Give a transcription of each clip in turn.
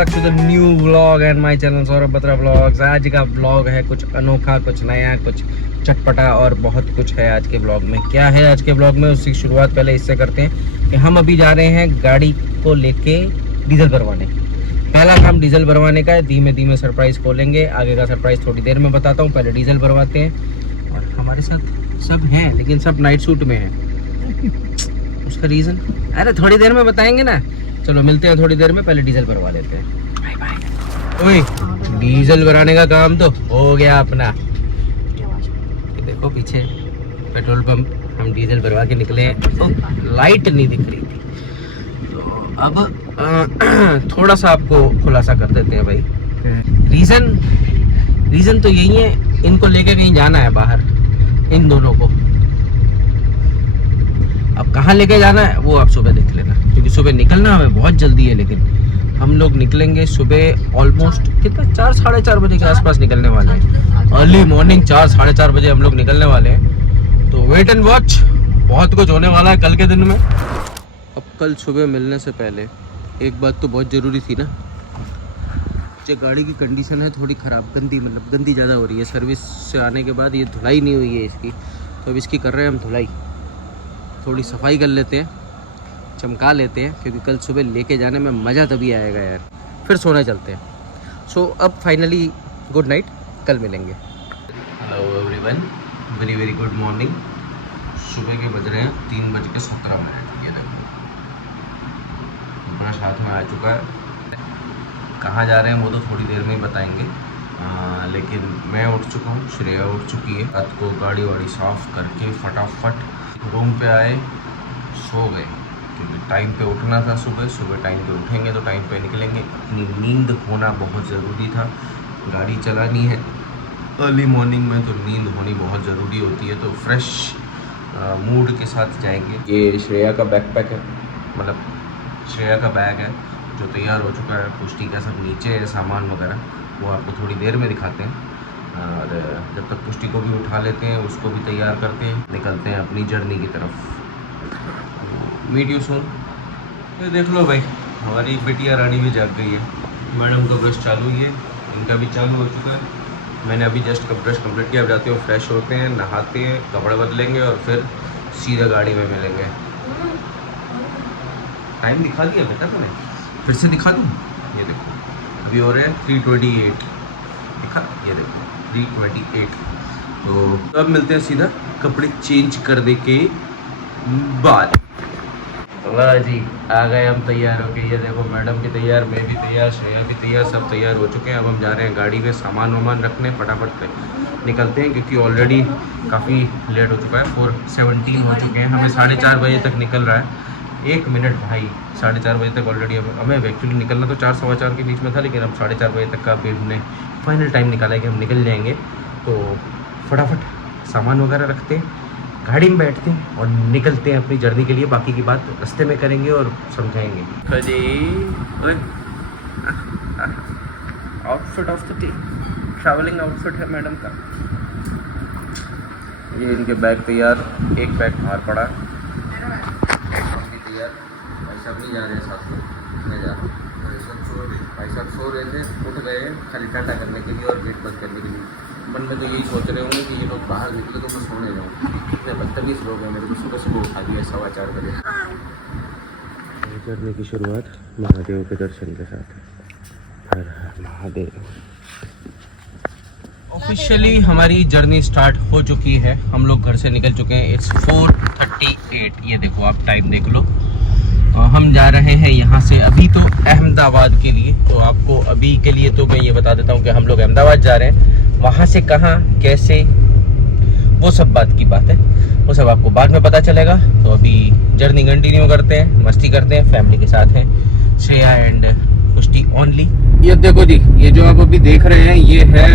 Back to the new vlog and my channel Saurabh Batra vlogs. आज का vlog है कुछ अनोखा, कुछ नया, कुछ चटपटा और बहुत कुछ है आज के व्लॉग में। क्या है आज के व्लॉग में, उसकी शुरुआत पहले इससे करते हैं कि हम अभी जा रहे हैं गाड़ी को लेके डीजल भरवाने। पहला काम डीजल भरवाने का है। धीमे धीमे सरप्राइज खोलेंगे, आगे का सरप्राइज थोड़ी देर में बताता हूँ। पहले डीजल भरवाते हैं और हमारे साथ सब हैं लेकिन सब नाइट सूट में हैं। उसका रीज़न अरे थोड़ी देर में बताएंगे ना। चलो मिलते हैं थोड़ी देर में, पहले डीजल भरवा लेते हैं। Bye bye. ओए डीजल भराने का काम तो हो गया अपना। ये देखो पीछे पेट्रोल पंप, हम डीजल भरवा के निकले हैं तो लाइट नहीं दिख रही थी। तो अब थोड़ा सा आपको खुलासा कर देते हैं भाई। रीज़न तो यही है, इनको लेके कहीं जाना है बाहर, इन दोनों को। अब कहाँ लेके जाना है वो आप सुबह देख लेना, क्योंकि सुबह निकलना हमें बहुत जल्दी है। लेकिन हम लोग निकलेंगे सुबह ऑलमोस्ट कितना 4-4:30 बजे के आसपास निकलने वाले हैं। अर्ली मॉर्निंग 4-4:30 बजे हम लोग निकलने वाले हैं। तो वेट एंड वॉच, बहुत कुछ होने वाला है कल के दिन में। अब कल सुबह मिलने से पहले एक बात तो बहुत ज़रूरी थी ना। जो गाड़ी की कंडीशन है थोड़ी ख़राब, गंदी ज़्यादा हो रही है। सर्विस से आने के बाद ये धुलाई नहीं हुई है इसकी, तो अब इसकी कर रहे हैं हम धुलाई। थोड़ी सफाई कर लेते हैं, चमका लेते हैं, क्योंकि कल सुबह लेके जाने में मज़ा तभी आएगा यार। फिर सोने चलते हैं। सो अब फाइनली गुड नाइट, कल मिलेंगे। Hello everyone, very very good morning. सुबह के बज रहे हैं 3:17। ये देखो ब्रश हाथ में आ चुका है। कहाँ जा रहे हैं वो तो थोड़ी देर में ही बताएंगे। लेकिन मैं उठ चुका हूँ, श्रेया उठ चुकी है। रात को गाड़ी वाड़ी साफ़ करके फटाफट रूम पे आए, सो गए, क्योंकि टाइम पे उठना था। सुबह टाइम पे उठेंगे तो टाइम पे निकलेंगे। अपनी नींद होना बहुत ज़रूरी था। गाड़ी चलानी है अर्ली मॉर्निंग में, तो नींद होनी बहुत ज़रूरी होती है। तो फ्रेश मूड के साथ जाएंगे। ये श्रेया का बैकपैक है, मतलब श्रेया का बैग है जो तैयार हो चुका है। पुष्टि का सब नीचे है, सामान वगैरह, वो आपको थोड़ी देर में दिखाते हैं। और जब तक पुष्टि को भी उठा लेते हैं, उसको भी तैयार करते हैं, निकलते हैं अपनी जर्नी की तरफ। Meet you soon. ये देख लो भाई, हमारी बिटिया रानी भी जाग गई है। मैडम का ब्रश चालू ही है, इनका भी चालू हो चुका है। मैंने अभी जस्ट ब्रश कंप्लीट किया। अब जाते हैं, फ्रेश होते हैं, नहाते हैं, कपड़े बदलेंगे और फिर सीधा गाड़ी में मिलेंगे। टाइम दिखा दिया बेटा तुम्हें, फिर से दिखा दूँ। ये देखो अभी हो रहे हैं 3:28। दिखा, ये देखो 3:28। तो अब मिलते हैं सीधा कपड़े चेंज करने के बाद। वाह जी, आ गए हम तैयार होके। ये देखो मैडम भी तैयार, मैं भी तैयार, श्रेया भी तैयार, सब तैयार हो चुके हैं। अब हम जा रहे हैं गाड़ी में सामान वामान रखने। फटाफट निकलते हैं, क्योंकि ऑलरेडी काफ़ी लेट हो चुका है। 4:17 हो चुके हैं। हमें 4:30 बजे तक निकल रहा है। 1 मिनट भाई, 4:30 बजे तक ऑलरेडी हमें एक्चुअली निकलना तो 4-4:15 के बीच में था, लेकिन हम 4:30 बजे तक का भी हमने फाइनल टाइम निकाला है कि हम निकल जाएंगे। तो फटाफट सामान वगैरह रखते हैं, गाड़ी में बैठते हैं और निकलते हैं अपनी जर्नी के लिए। बाकी की बात रास्ते में करेंगे और समझाएंगे। Outfit of the day, travelling outfit है मैडम का। ये इनके बैग तैयार, एक बैग बाहर पड़ा, तैयार। भाई साहब नहीं जा रहे हैं साथ में, मैं जा रहा हूँ। भाई साहब सो रहे थे, उठ गए खाली टाटा करने के लिए और गेट बंद करने के लिए। मन में तो यही सोच रहे होंगे कि ये लोग बाहर निकले तो मैं सोने जाऊँ। इतने बदतमीज़ लोग हैं, मेरे को सुबह उठा दिया 4:15 बजे। जर्नी की शुरुआत महादेव के दर्शन के साथ। हर हर महादेव। ऑफिशियली हमारी जर्नी स्टार्ट हो चुकी है। हम लोग घर से निकल चुके हैं। इट्स 4:38। ये देखो आप टाइम देख लो। हम जा रहे हैं यहाँ से अभी तो अहमदाबाद के लिए। तो आपको अभी के लिए तो मैं ये बता देता हूँ कि हम लोग अहमदाबाद जा रहे हैं। वहाँ से कहाँ कैसे, वो सब बात की बात है, वो सब आपको बाद में पता चलेगा। तो अभी जर्नी कंटिन्यू करते हैं, मस्ती करते हैं, फैमिली के साथ हैं, श्रेया एंड पुष्टि ओनली। ये देखो जी, ये जो आप अभी देख रहे हैं ये है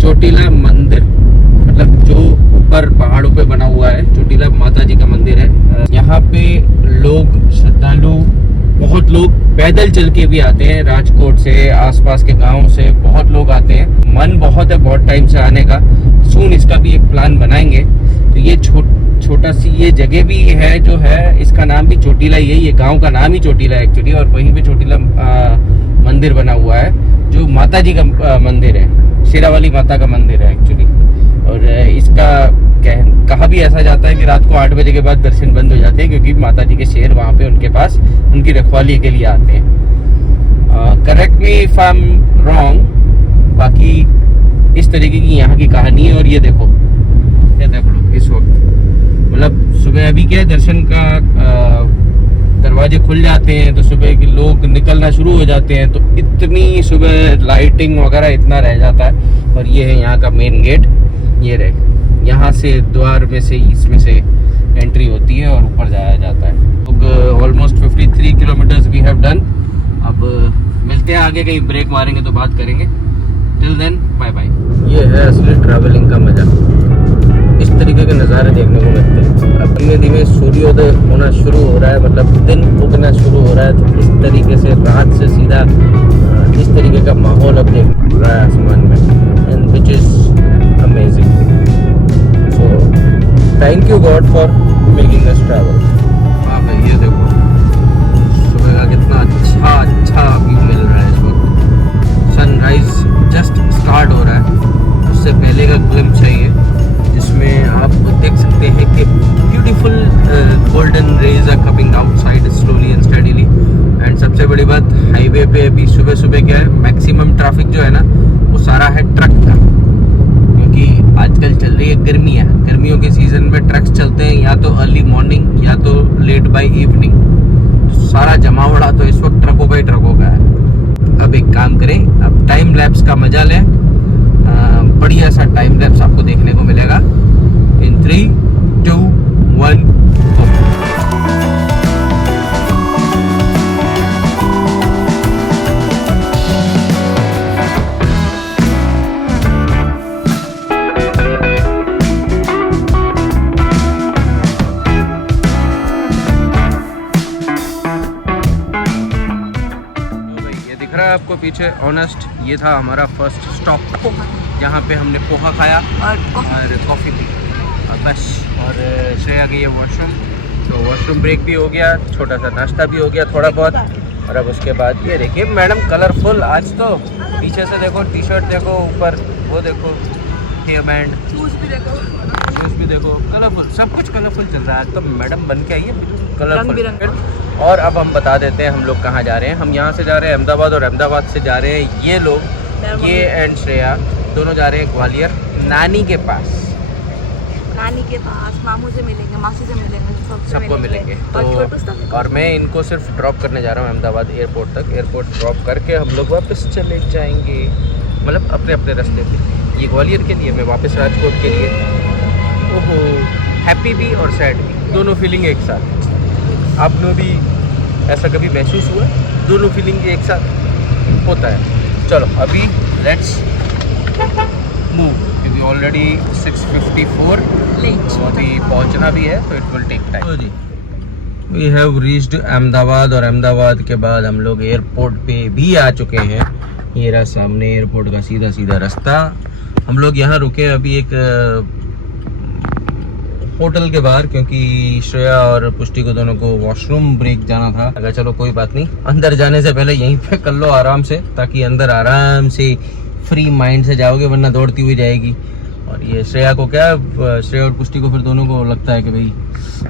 चोटीला मंदिर, मतलब जो ऊपर पहाड़ों पे बना हुआ है। चोटीला माता जी का मंदिर है। यहाँ पे लोग, श्रद्धालु, बहुत लोग पैदल चल के भी आते हैं। राजकोट से, आसपास के गांव से बहुत लोग आते हैं। मन बहुत है बहुत टाइम से आने का। सून इसका भी एक प्लान बनाएंगे। तो ये छोटा सी ये जगह भी है जो है, इसका नाम भी चोटीला ही है। ये गांव का नाम ही चोटीला है एक्चुअली। और वहीं पे चोटीला मंदिर बना हुआ है जो माता जी का मंदिर है, शेरावाली माता का मंदिर है एक्चुअली। और इसका कहा भी ऐसा जाता है कि रात को 8 बजे के बाद दर्शन बंद हो जाते हैं, क्योंकि माता जी के शेर वहाँ पे उनके पास उनकी रखवाली के लिए आते हैं। Correct me if I am wrong, बाकी इस तरीके की यहाँ की कहानी है। और ये देखो, ये देख लो इस वक्त, मतलब सुबह अभी क्या है, दर्शन का दरवाजे खुल जाते हैं तो सुबह के लोग निकलना शुरू हो जाते हैं, तो इतनी सुबह लाइटिंग वगैरह इतना रह जाता है। और ये है यहाँ का मेन गेट, ये रहे, यहाँ से द्वार में से इसमें से एंट्री होती है और ऊपर जाया जाता है। तो almost 53 kilometres we have done. अब मिलते हैं आगे, कहीं ब्रेक मारेंगे तो बात करेंगे। Till then bye bye. ये है असली ट्रैवलिंग का मजा, इस तरीके के नज़ारे देखने को मिलते हैं। अब धीमे धीमे सूर्योदय होना शुरू हो रहा है, मतलब दिन उगना शुरू हो रहा है, तो इस तरीके से रात से सीधा इस तरीके का माहौल अब देख रहा है आसमान में, and which is amazing. So thank you God for making us travel. हाँ भाई, ये देखो सुबह का कितना अच्छा व्यू मिल रहा है इस वक्त। सनराइज जस्ट स्टार्ट हो रहा है, उससे पहले का ग्लिम्प्स है ये, जिसमें आप देख सकते हैं कि beautiful golden rays are coming outside slowly and steadily. And सबसे बड़ी बात, हाईवे पे अभी सुबह सुबह क्या है, मैक्सिमम ट्रैफिक जो है ना वो सारा है ट्रक का, क्योंकि आजकल चल रही है गर्मियाँ। गर्मियों के सीज़न में ट्रक्स चलते हैं या तो अर्ली मॉर्निंग या तो लेट बाय इवनिंग, तो सारा जमावड़ा तो इस वक्त ट्रकों का ही ट्रकों का है। अब एक काम करें, अब टाइम लैप्स का मजा लें, बढ़िया सा टाइम लैप्स आपको देखने को मिलेगा इन 3, 2, 1 go। रहा है आपको पीछे, ऑनेस्ट ये था हमारा फर्स्ट स्टॉप, जहाँ पे हमने पोहा खाया और कॉफ़ी पी और बस। और श्रेया गई है वॉशरूम, तो वॉशरूम ब्रेक भी हो गया, छोटा सा नाश्ता भी हो गया थोड़ा बहुत। और अब उसके बाद ये देखिए मैडम कलरफुल आज तो, पीछे से देखो टी शर्ट देखो, ऊपर वो देखो हेयर बैंड, शूज़ भी देखो कलरफुल, सब कुछ कलरफुल चल रहा है। तो मैडम बन के आई है कलरफुल। और अब हम बता देते हैं हम लोग कहाँ जा रहे हैं। हम यहाँ से जा रहे हैं अहमदाबाद, और अहमदाबाद से जा रहे हैं ये लोग, ये एंड श्रेया दोनों जा रहे हैं ग्वालियर नानी के पास। नानी के पास मामू से मिलेंगे, मासी से मिलेंगे, सबको मिलेंगे। तो और मैं इनको सिर्फ ड्रॉप करने जा रहा हूँ अहमदाबाद एयरपोर्ट तक। एयरपोर्ट ड्रॉप करके हम लोग वापस चले जाएंगे, मतलब अपने अपने रास्ते पे। ये ग्वालियर के लिए, मैं वापस राजकोट के लिए। ओहो, हैप्पी भी और सैड भी, दोनों फीलिंग एक साथ। आपने भी ऐसा कभी महसूस हुआ? दोनों फीलिंग एक साथ होता है। चलो अभी लेट्स मूव, क्योंकि ऑलरेडी 6:54 तो अभी पहुंचना भी है, तो इट विल टेक टाइम। जी वी हैव रीच्ड अहमदाबाद, और अहमदाबाद के बाद हम लोग एयरपोर्ट पे भी आ चुके हैं। ये रहा सामने एयरपोर्ट का सीधा सीधा रास्ता। हम लोग यहाँ रुके अभी एक होटल के बाहर, क्योंकि श्रेया और पुष्टि को दोनों को वॉशरूम ब्रेक जाना था। अगर चलो कोई बात नहीं, अंदर जाने से पहले यहीं पे कर लो आराम से, ताकि अंदर आराम से फ्री माइंड से जाओगे, वरना दौड़ती हुई जाएगी। और ये श्रेया को क्या, श्रेया और पुष्टि को फिर दोनों को लगता है कि भाई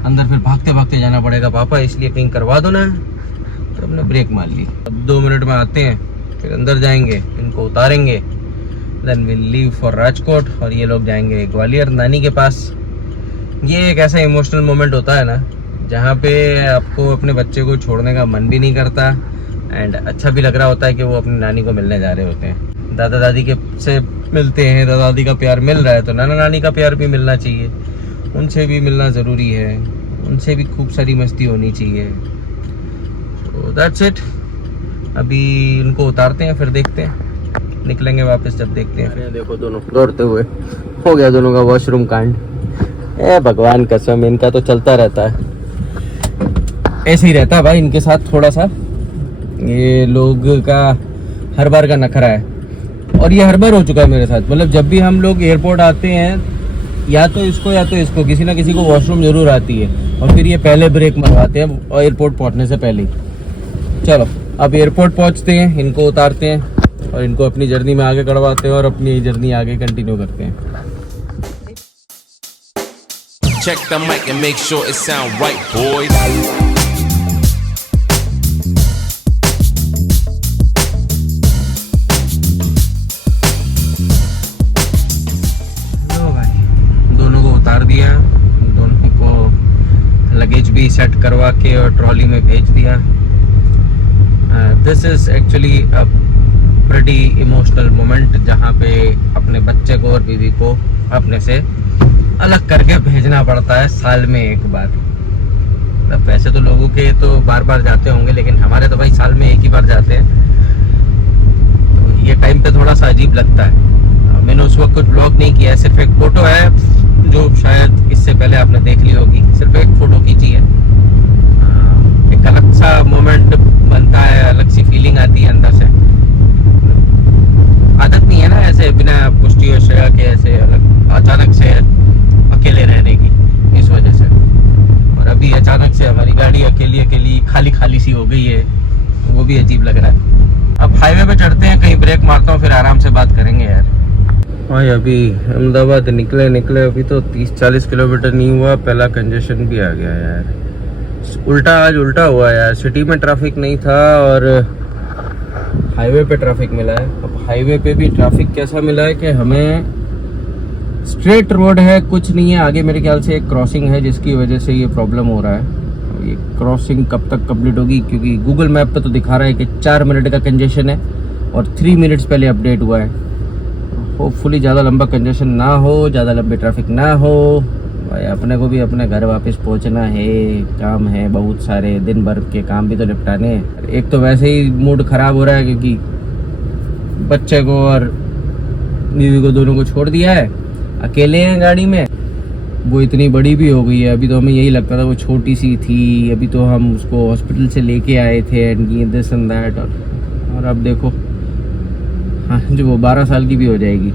अंदर फिर भागते भागते जाना पड़ेगा पापा, इसलिए कहीं करवा दो ना, तो हमने ब्रेक मार ली। अब 2 मिनट में आते हैं, फिर अंदर जाएंगे, इनको उतारेंगे, then will leave for Rajkot, और ये लोग जाएंगे ग्वालियर नानी के पास। ये एक ऐसा इमोशनल मोमेंट होता है ना, जहाँ पे आपको अपने बच्चे को छोड़ने का मन भी नहीं करता, एंड अच्छा भी लग रहा होता है कि वो अपनी नानी को मिलने जा रहे होते हैं। दादा दादी के से मिलते हैं, दादा दादी का प्यार मिल रहा है, तो नाना नानी का प्यार भी मिलना चाहिए, उनसे भी मिलना ज़रूरी है, उनसे भी खूब सारी मस्ती होनी चाहिए। So that's it. अभी इनको उतारते हैं, फिर देखते हैं, निकलेंगे वापस जब देखते हैं। देखो दोनों दौड़ते हुए, हो गया दोनों का वॉशरूम कांड। ए भगवान कसम, इनका तो चलता रहता है, ऐसे ही रहता है भाई इनके साथ। थोड़ा सा ये लोग का हर बार का नखरा है, और ये हर बार हो चुका है मेरे साथ। मतलब जब भी हम लोग एयरपोर्ट आते हैं, या तो इसको किसी ना किसी को वॉशरूम जरूर आती है, और फिर ये पहले ब्रेक मरवाते हैं एयरपोर्ट पहुंचने से पहले ही। चलो अब एयरपोर्ट पहुंचते हैं, इनको उतारते हैं और इनको अपनी जर्नी में आगे करवाते हैं और अपनी जर्नी आगे कंटिन्यू करते हैं। Check the mic and make sure it sound right, boys. दोनों को उतार दिया, दोनों को लगेज भी सेट करवा के और ट्रॉली में भेज दिया। This is actually a pretty emotional moment, जहाँ पे अपने बच्चे को और बीवी को अपने से अलग करके भेजना पड़ता है साल में एक बार। अब वैसे तो लोगों के तो बार बार जाते होंगे, लेकिन हमारे तो भाई साल में एक ही बार जाते हैं, तो ये टाइम पे थोड़ा सा अजीब लगता है। मैंने उस वक्त कुछ ब्लॉग नहीं किया है, सिर्फ एक फ़ोटो है जो शायद इससे पहले आपने देख ली होगी, सिर्फ एक फ़ोटो खींची है। एक अलग सा मोमेंट बनता है, अलग सी फीलिंग आती है अंदर से। आदत नहीं है ना ऐसे बिना पुष्टि और श्रेया के ऐसे अलग अचानक से अकेले रहने की, इस वजह से। और अभी अचानक से हमारी गाड़ी अकेली अकेली खाली खाली सी हो गई है, वो भी अजीब लग रहा है। अब हाईवे पे चढ़ते हैं, कहीं ब्रेक मारता हूँ, फिर आराम से बात करेंगे यार। हाँ अभी अहमदाबाद निकले अभी तो 30-40 किलोमीटर नहीं हुआ, पहला कंजेशन भी आ गया यार। आज उल्टा हुआ यार, सिटी में ट्रैफिक नहीं था और हाईवे पे ट्रैफिक मिला है। अब हाईवे पे भी ट्रैफिक कैसा मिला है कि हमें स्ट्रेट रोड है, कुछ नहीं है आगे, मेरे ख्याल से एक क्रॉसिंग है जिसकी वजह से ये प्रॉब्लम हो रहा है। ये क्रॉसिंग कब तक कंप्लीट होगी, क्योंकि गूगल मैप पे तो दिखा रहा है कि 4 मिनट का कंजेशन है और 3 मिनट्स पहले अपडेट हुआ है। होपफुली ज़्यादा लंबा कंजेशन ना हो, ज़्यादा लंबी ट्रैफिक ना हो। भाई अपने को भी अपने घर वापस पहुंचना है, काम है बहुत सारे, दिन भर के काम भी तो निपटाने हैं। एक तो वैसे ही मूड ख़राब हो रहा है क्योंकि बच्चे को और बीवी को दोनों को छोड़ दिया है, अकेले हैं गाड़ी में। वो इतनी बड़ी भी हो गई है, अभी तो हमें यही लगता था वो छोटी सी थी, अभी तो हम उसको हॉस्पिटल से लेके आए थे एंड ये दिस एंड दैट, और अब देखो हाँ जो वो 12 साल की भी हो जाएगी।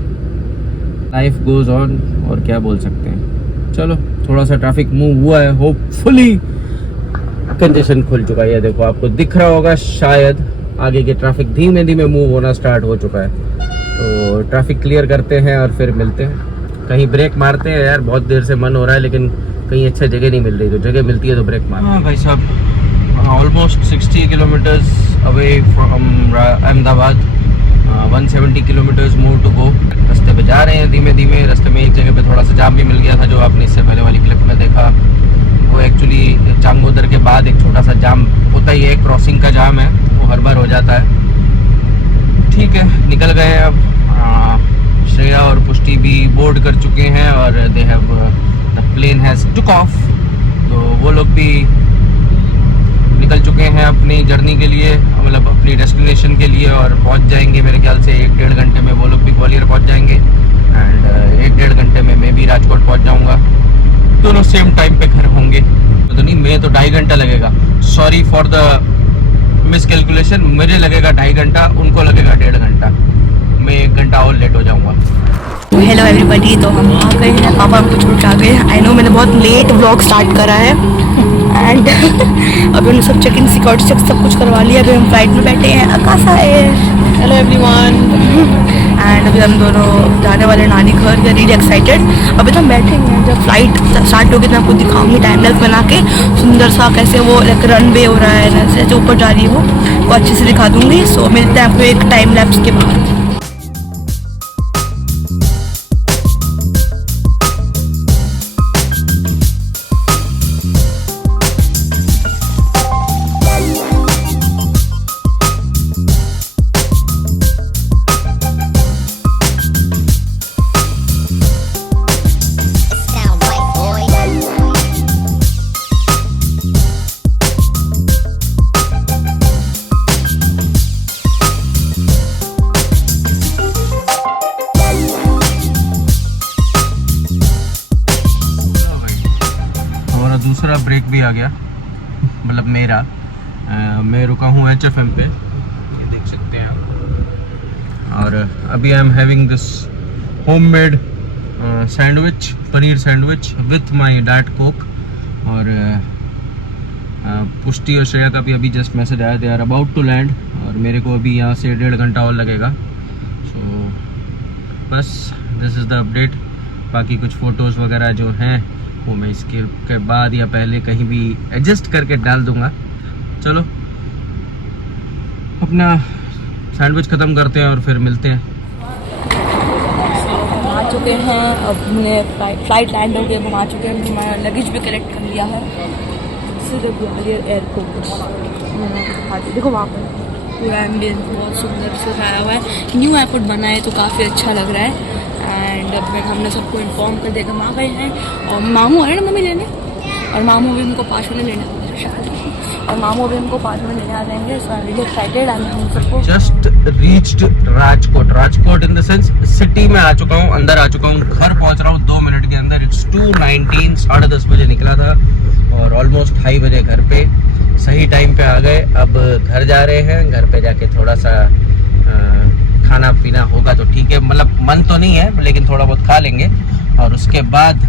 लाइफ गोज ऑन, और क्या बोल सकते हैं। चलो थोड़ा सा ट्रैफिक मूव हुआ है, होपफुली कंजेशन खुल चुका है। देखो आपको दिख रहा होगा शायद, आगे के ट्रैफिक धीमे धीमे मूव होना स्टार्ट हो चुका है। तो ट्रैफिक क्लियर करते हैं और फिर मिलते हैं। कहीं ब्रेक मारते हैं यार, बहुत देर से मन हो रहा है लेकिन कहीं अच्छा जगह नहीं मिल रही, तो जगह मिलती है तो ब्रेक मार। हाँ भाई साहब, almost 60 kilometres away from Ahmedabad, 170 kilometres more to go. रास्ते पे जा रहे हैं धीमे धीमे। रास्ते में एक जगह पे थोड़ा सा जाम भी मिल गया था, जो आपने इससे पहले वाली क्लिप में देखा। वो एक्चुअली चांगोदर के बाद एक छोटा सा जाम होता ही है, क्रॉसिंग का जाम है, वो हर बार हो जाता है। ठीक है, निकल गए हैं अब। श्रेया और पुष्टि भी बोर्ड कर चुके हैं और they have the plane has took off, तो वो लोग भी निकल चुके हैं अपनी जर्नी के लिए, मतलब अपनी डेस्टिनेशन के लिए, और पहुंच जाएंगे मेरे ख्याल से 1-1.5 घंटे में। वो लोग भी ग्वालियर पहुंच जाएंगे एंड 1-1.5 घंटे में मैं भी राजकोट पहुंच जाऊंगा। दोनों सेम टाइम पे घर होंगे तो नहीं, मैं तो 2.5 घंटा लगेगा। सॉरी फॉर द मिसकैलकुलेशन, मुझे लगेगा 2.5 घंटा, उनको लगेगा 1.5 घंटा। मैं 1 घंटा और लेट हो जाऊंगा। हेलो एवरीबॉडी, तो हम आ गए हैं, पापा हमको छोड़ के आ गए। आई नो मैंने बहुत लेट व्लॉग स्टार्ट करा है एंड अभी उन्होंने सब चेक इन सिक्योरिटी चेक सब कुछ करवा लिया। अभी हम फ्लाइट में बैठे हैं। आकाशा है, हेलो एवरीवन। एंड अभी हम दोनों जाने वाले नानी घर, वी आर रियली एक्साइटेड। अभी तो हम बैठे हैं, जब फ्लाइट स्टार्ट होगी तो आपको दिखाऊंगी टाइम लैप्स बना के, सुंदर सा कैसे वो एक रनवे हो रहा है, जैसे ऊपर जा रही है वो अच्छे से दिखा दूंगी। सो मिलते हैं आपको एक टाइम लैप्स के बाद। दूसरा ब्रेक भी आ गया, मतलब मेरा। मैं रुका हूँ HFM पे, ये देख सकते हैं आप। और अभी I am having this homemade sandwich, paneer sandwich with my diet Coke. और पुष्टि और श्रेया का भी अभी जस्ट मैसेज आया, they are about to land, और मेरे को अभी यहाँ से 1.5 घंटा और लगेगा। सो बस दिस इज़ द अपडेट। बाकी कुछ फ़ोटोज़ वगैरह जो हैं वो मैं इसके के बाद या पहले कहीं भी एडजस्ट करके डाल दूँगा। चलो अपना सैंडविच ख़त्म करते हैं और फिर मिलते हैं। हम आ चुके हैं, अब हमने फ्लाइट लैंड हो गया, हम आ चुके हैं, हमारा लगेज भी कलेक्ट कर लिया है। सीधे ग्वालियर एयरपोर्ट। देखो वहाँ पर पूरा एम्बियंस बहुत सुंदर से सजाया हुआ है, न्यू एयरपोर्ट बना है तो काफ़ी अच्छा लग रहा है। एंड अब हमने सबको इन्फॉर्म कर दिया कि हम आ गए हैं, और मामू आ रहे हैं ना मम्मी लेने, और मामू भी उनको 5 मिनट लेने और मामू भी उनको 5 मिनट लेने आ जाएंगे। सो आई एम रियली एक्साइटेड। हम सबको just reached Rajkot. Rajkot in the sense city में आ चुका हूँ, अंदर आ चुका हूँ, घर पहुँच रहा हूँ 2 मिनट के अंदर। इट्स 2:19, 10:30 बजे निकला था और ऑलमोस्ट 2:30 बजे घर पे, सही टाइम पे आ गए। अब घर जा रहे हैं, घर पे जाके थोड़ा सा खाना पीना होगा तो ठीक है, मतलब मन तो नहीं है लेकिन थोड़ा बहुत खा लेंगे, और उसके बाद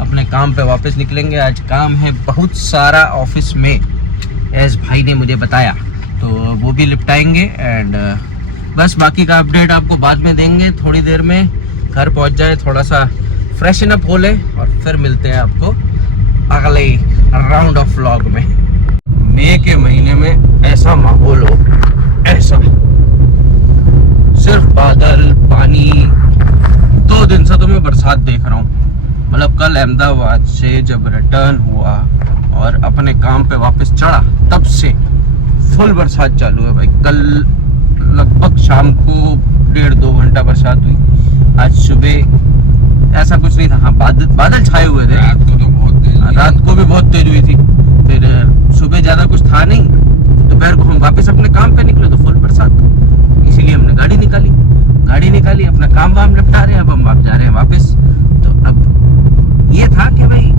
अपने काम पे वापस निकलेंगे। आज काम है बहुत सारा ऑफिस में, एस भाई ने मुझे बताया, तो वो भी निपटाएंगे। एंड बस बाकी का अपडेट आपको बाद में देंगे, थोड़ी देर में घर पहुंच जाए, थोड़ा सा फ्रेशन अप हो ले और फिर मिलते हैं आपको अगले राउंड ऑफ व्लॉग में। मई के महीने में ऐसा माहौल हो, ऐसा सिर्फ बादल पानी। 2 दिन से तो मैं बरसात देख रहा हूँ, मतलब कल अहमदाबाद से जब रिटर्न हुआ और अपने काम पे वापस चढ़ा तब से फुल बरसात चालू है भाई। कल लगभग शाम को 1.5-2 घंटा बरसात हुई, आज सुबह ऐसा कुछ नहीं था। हाँ बादल छाए हुए थे, रात को भी बहुत तेज हुई थी, फिर सुबह ज़्यादा कुछ था नहीं। दोपहर को हम वापस अपने काम पे निकले तो फुल बरसात, इसीलिए हमने गाड़ी निकाली, अपना काम वाम निपटा रहे हैं। अब हम आप जा रहे हैं वापस। तो अब ये था कि भाई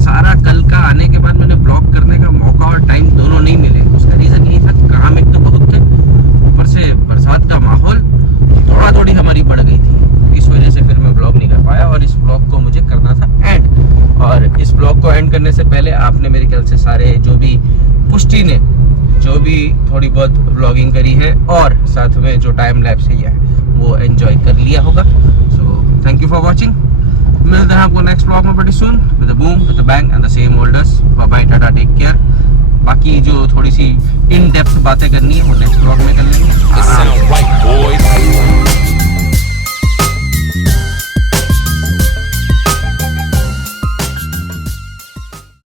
सारा कल का आने के बाद मैंने ब्लॉग करने का मौका और टाइम दोनों नहीं मिले। उसका रीज़न ये था, काम एक तो बहुत थे, ऊपर से बरसात का माहौल, थोड़ी हमारी बढ़ गई थी, इस वजह से फिर मैं ब्लॉग नहीं कर पाया। और इस ब्लॉग को मुझे करना था एंड, और इस ब्लॉग को एंड करने से पहले आपने मेरे ख्याल से सारे जो भी पुष्टि ने जो भी थोड़ी बहुत व्लॉगिंग करी है और साथ में जो टाइम लैप्स है वो एंजॉय कर लिया होगा। So thank you for watching. मिलते हैं आपको नेक्स्ट व्लॉग में pretty soon with a boom, with a bang and the same old us. Bye bye, टाटा, टेक केयर। बाकी जो थोड़ी सी इन डेप्थ बातें करनी है वो नेक्स्ट व्लॉग में कर लेंगे। It sound right, boys.